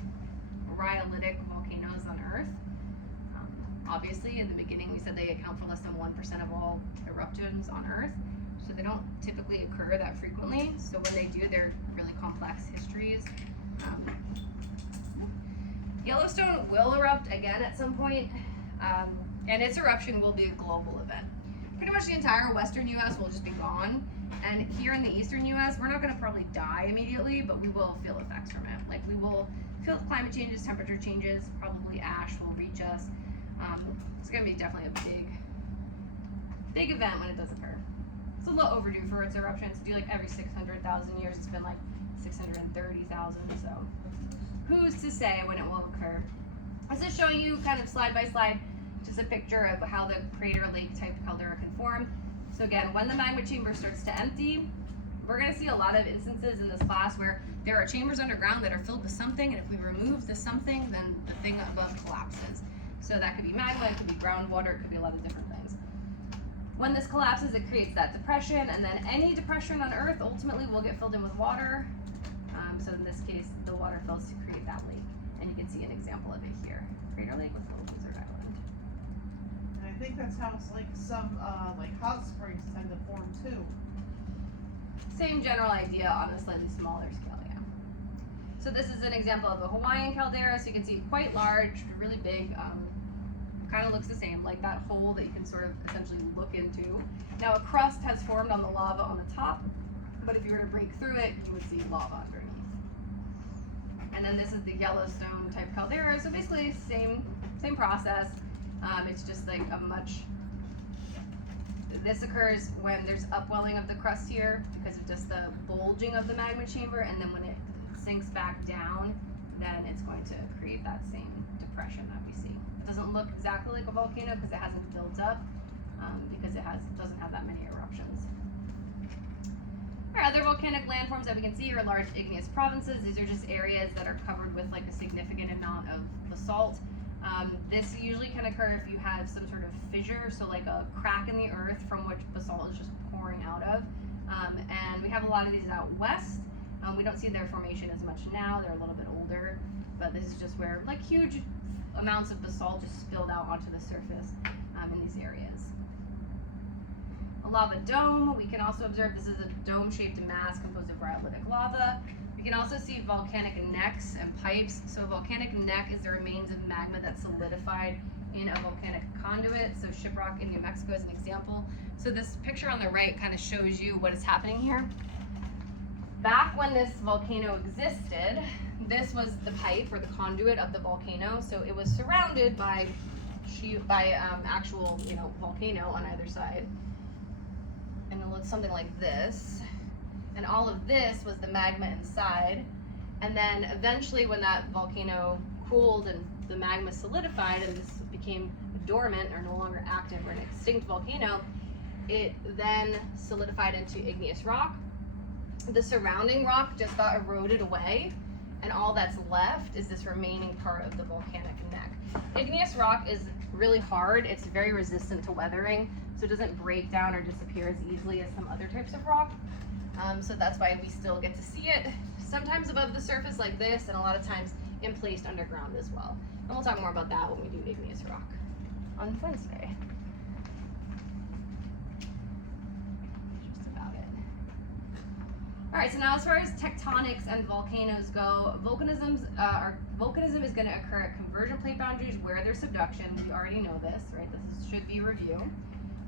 rhyolitic volcanoes on Earth. Obviously, in the beginning, we said they account for less than 1% of all eruptions on Earth. So they don't typically occur that frequently. So when they do, they're really complex histories. Yellowstone will erupt again at some point, and its eruption will be a global event. Pretty much the entire western U.S. will just be gone, and here in the eastern U.S., we're not going to probably die immediately, but we will feel effects from it. Like we will feel climate changes, temperature changes, probably ash will reach us. It's going to be definitely a big event when it does occur. It's a little overdue for its eruption. To do like every 600,000 years, it's been like 630,000, so who's to say when it will occur? This is showing you kind of slide by slide just a picture of how the crater lake type caldera can form. So again, when the magma chamber starts to empty, we're going to see a lot of instances in this class where there are chambers underground that are filled with something, and if we remove the something, then the thing above collapses. So that could be magma, it could be groundwater, it could be a lot of different things. When this collapses, it creates that depression, and then any depression on Earth ultimately will get filled in with water. So in this case, the water fills to create that lake. And you can see an example of it here. Crater Lake with Little Lizard Island. And I think that's how it's like some like hot springs tend to form too. Same general idea on a slightly smaller scale, yeah. So this is an example of a Hawaiian caldera. So you can see quite large, really big, kind of looks the same, like that hole that you can sort of essentially look into. Now a crust has formed on the lava on the top, but if you were to break through it, you would see lava underneath. And then this is the Yellowstone type caldera. So basically same process. It's just like a much, this occurs when there's upwelling of the crust here because of just the bulging of the magma chamber, and then when it sinks back down, then it's going to create that same depression that we see. It doesn't look exactly like a volcano because it hasn't built up, because it doesn't have that many eruptions. Our other volcanic landforms that we can see are large igneous provinces. These are just areas that are covered with like a significant amount of basalt. This usually can occur if you have some sort of fissure, so like a crack in the earth from which basalt is just pouring out of. And we have a lot of these out west. We don't see their formation as much now, they're a little bit older, but this is just where like huge amounts of basalt just spilled out onto the surface in these areas. A lava dome, we can also observe this is a dome-shaped mass composed of rhyolitic lava. We can also see volcanic necks and pipes. So a volcanic neck is the remains of magma that's solidified in a volcanic conduit. So Shiprock in New Mexico is an example. So this picture on the right kind of shows you what is happening here. Back when this volcano existed, this was the pipe or the conduit of the volcano. So it was surrounded by actual, volcano on either side. And it looks something like this. And all of this was the magma inside. And then eventually when that volcano cooled and the magma solidified and this became dormant or no longer active or an extinct volcano, it then solidified into igneous rock. The surrounding rock just got eroded away, and all that's left is this remaining part of the volcanic neck. Igneous rock is really hard. It's very resistant to weathering, so it doesn't break down or disappear as easily as some other types of rock. So that's why we still get to see it sometimes above the surface like this, and a lot of times emplaced underground as well. And we'll talk more about that when we do igneous rock on Wednesday. Just about it. All right, so now as far as tectonics and volcanoes go, volcanism is going to occur at convergent plate boundaries where there's subduction. We already know this, right? This should be review.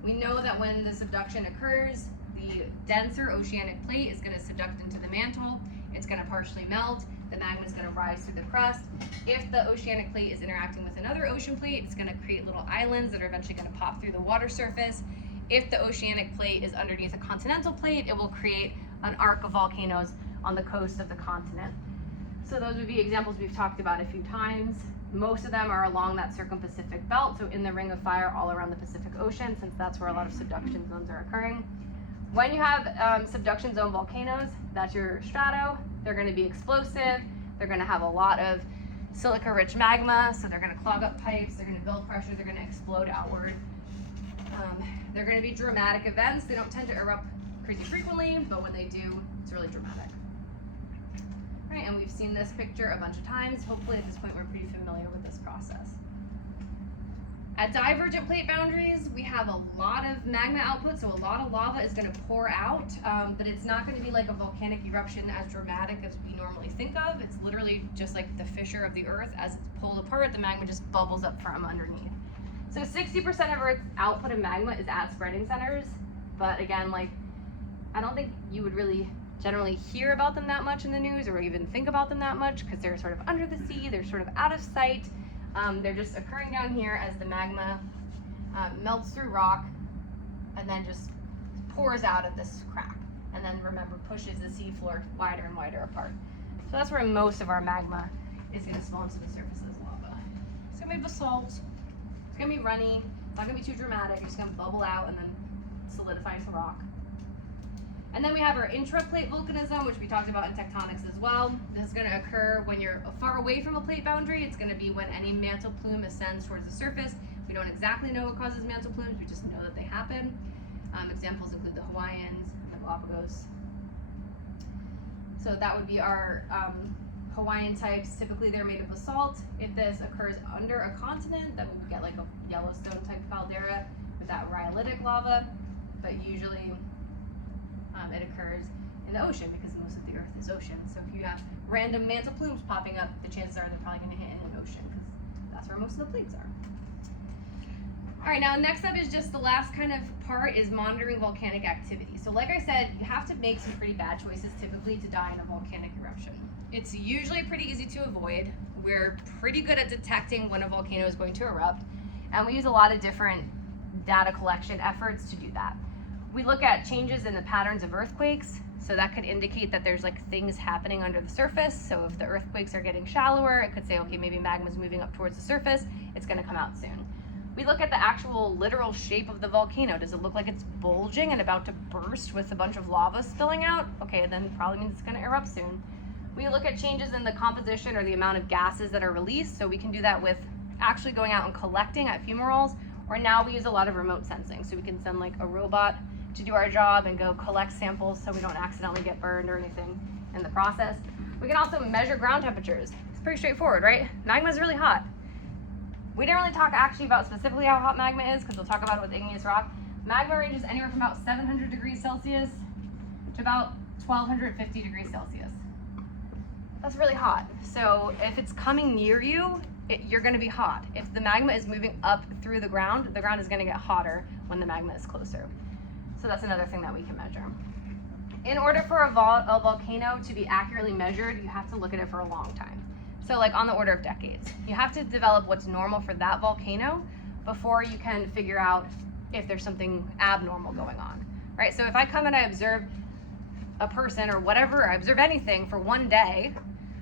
We know that when the subduction occurs, the denser oceanic plate is going to subduct into the mantle. It's going to partially melt. The magma is going to rise through the crust. If the oceanic plate is interacting with another ocean plate, it's going to create little islands that are eventually going to pop through the water surface. If the oceanic plate is underneath a continental plate, it will create an arc of volcanoes on the coast of the continent. So those would be examples we've talked about a few times. Most of them are along that circum-Pacific belt, so in the Ring of Fire all around the Pacific Ocean, since that's where a lot of subduction zones are occurring. When you have subduction zone volcanoes, that's your strato. They're going to be explosive. They're going to have a lot of silica-rich magma, so they're going to clog up pipes. They're going to build pressure. They're going to explode outward. They're going to be dramatic events. They don't tend to erupt crazy frequently, but when they do, it's really dramatic. All right, and we've seen this picture a bunch of times. Hopefully at this point we're pretty familiar with this process. At divergent plate boundaries, we have a lot of magma output, so a lot of lava is going to pour out, but it's not going to be like a volcanic eruption as dramatic as we normally think of. It's literally just like the fissure of the earth. As it's pulled apart, the magma just bubbles up from underneath. So 60% of Earth's output of magma is at spreading centers, but again, I don't think you would really generally hear about them that much in the news or even think about them that much because they're sort of under the sea, they're sort of out of sight. They're just occurring down here as the magma melts through rock and then just pours out of this crack. And then remember, pushes the seafloor wider and wider apart. So that's where most of our magma is going to spill into the surface as lava. It's going to be basalt. It's going to be runny. It's not going to be too dramatic. It's just going to bubble out and then solidify into rock. And then we have our intraplate volcanism, which we talked about in tectonics as well. This is going to occur when you're far away from a plate boundary. It's going to be when any mantle plume ascends towards the surface. We don't exactly know what causes mantle plumes, we just know that they happen. Examples include the Hawaiians, the Galapagos. So that would be our Hawaiian types. Typically they're made of basalt. If this occurs under a continent, then we get like a Yellowstone type caldera with that rhyolitic lava, but usually it occurs in the ocean because most of the earth is ocean. So if you have random mantle plumes popping up, the chances are they're probably going to hit in an ocean because that's where most of the plates are. All right, now next up is just the last kind of part is monitoring volcanic activity. So like I said, you have to make some pretty bad choices typically to die in a volcanic eruption. It's usually pretty easy to avoid. We're pretty good at detecting when a volcano is going to erupt, and we use a lot of different data collection efforts to do that. We look at changes in the patterns of earthquakes, so that could indicate that there's like things happening under the surface. So if the earthquakes are getting shallower, it could say, okay, maybe magma's moving up towards the surface, it's gonna come out soon. We look at the actual literal shape of the volcano. Does it look like it's bulging and about to burst with a bunch of lava spilling out? Okay, then probably means it's gonna erupt soon. We look at changes in the composition or the amount of gases that are released, so we can do that with actually going out and collecting at fumaroles, or now we use a lot of remote sensing. So we can send like a robot to do our job and go collect samples so we don't accidentally get burned or anything in the process. We can also measure ground temperatures. It's pretty straightforward, right? Magma is really hot. We didn't really talk actually about specifically how hot magma is, because we'll talk about it with igneous rock. Magma ranges anywhere from about 700 degrees Celsius to about 1250 degrees Celsius. That's really hot. So if it's coming near you, you're gonna be hot. If the magma is moving up through the ground is gonna get hotter when the magma is closer. So that's another thing that we can measure. In order for a volcano to be accurately measured, you have to look at it for a long time. So like on the order of decades. You have to develop what's normal for that volcano before you can figure out if there's something abnormal going on, right? So if I come and I observe a person or whatever, I observe anything for one day,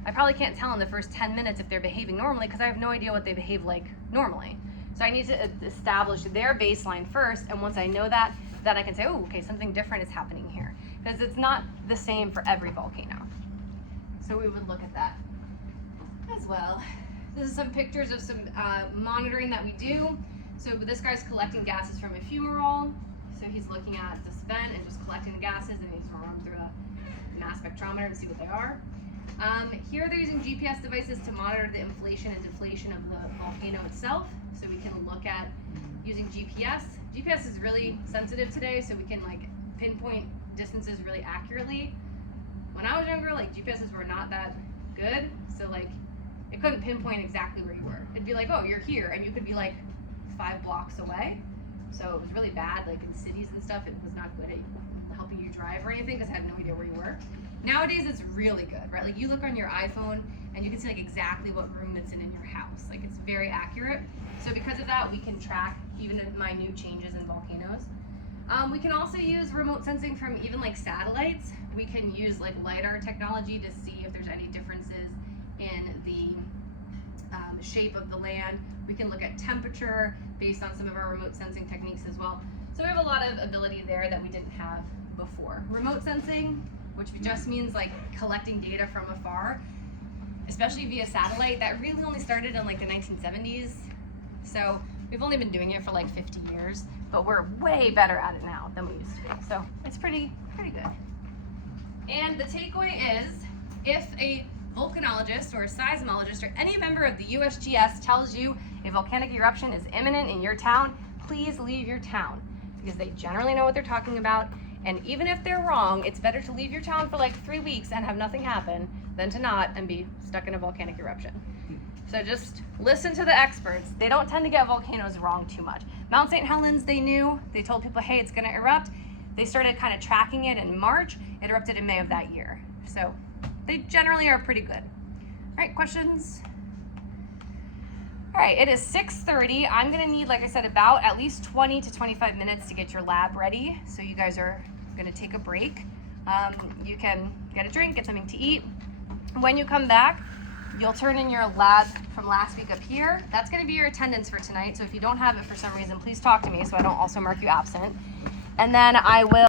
I probably can't tell in the first 10 minutes if they're behaving normally because I have no idea what they behave like normally. So I need to establish their baseline first, and once I know that, then I can say, oh, okay, something different is happening here. Because it's not the same for every volcano. So we would look at that as well. This is some pictures of some monitoring that we do. So this guy's collecting gases from a fumarole. So he's looking at the spent and just collecting the gases, and he's going to run through a mass spectrometer and see what they are. Here they're using GPS devices to monitor the inflation and deflation of the volcano itself. So we can look at using GPS. GPS is really sensitive today, so we can like pinpoint distances really accurately. When I was younger, like GPSs were not that good, so like it couldn't pinpoint exactly where you were. It'd be like, oh, you're here, and you could be like 5 blocks away. So it was really bad, like in cities and stuff. It was not good at helping you drive or anything because I had no idea where you were. Nowadays, it's really good, right? Like you look on your iPhone and you can see like exactly what room it's in your house. Like it's very accurate. So because of that, we can track even minute changes in volcanoes. We can also use remote sensing from even like satellites. We can use like LiDAR technology to see if there's any differences in the shape of the land. We can look at temperature based on some of our remote sensing techniques as well. So we have a lot of ability there that we didn't have before. Remote sensing, which just means like collecting data from afar, especially via satellite, that really only started in like the 1970s. So we've only been doing it for like 50 years, but we're way better at it now than we used to be. So it's pretty good. And the takeaway is, if a volcanologist or a seismologist or any member of the USGS tells you a volcanic eruption is imminent in your town, please leave your town, because they generally know what they're talking about. And even if they're wrong, it's better to leave your town for like 3 weeks and have nothing happen than to not and be stuck in a volcanic eruption. So just listen to the experts. They don't tend to get volcanoes wrong too much. Mount St. Helens, they knew. They told people, hey, it's gonna erupt. They started kind of tracking it in March. It erupted in May of that year. So they generally are pretty good. All right, questions? All right, it is 6:30. I'm gonna need, like I said, about at least 20 to 25 minutes to get your lab ready. So you guys are gonna take a break. You can get a drink, get something to eat. When you come back, you'll turn in your lab from last week up here. That's gonna be your attendance for tonight. So if you don't have it for some reason, please talk to me so I don't also mark you absent. And then I will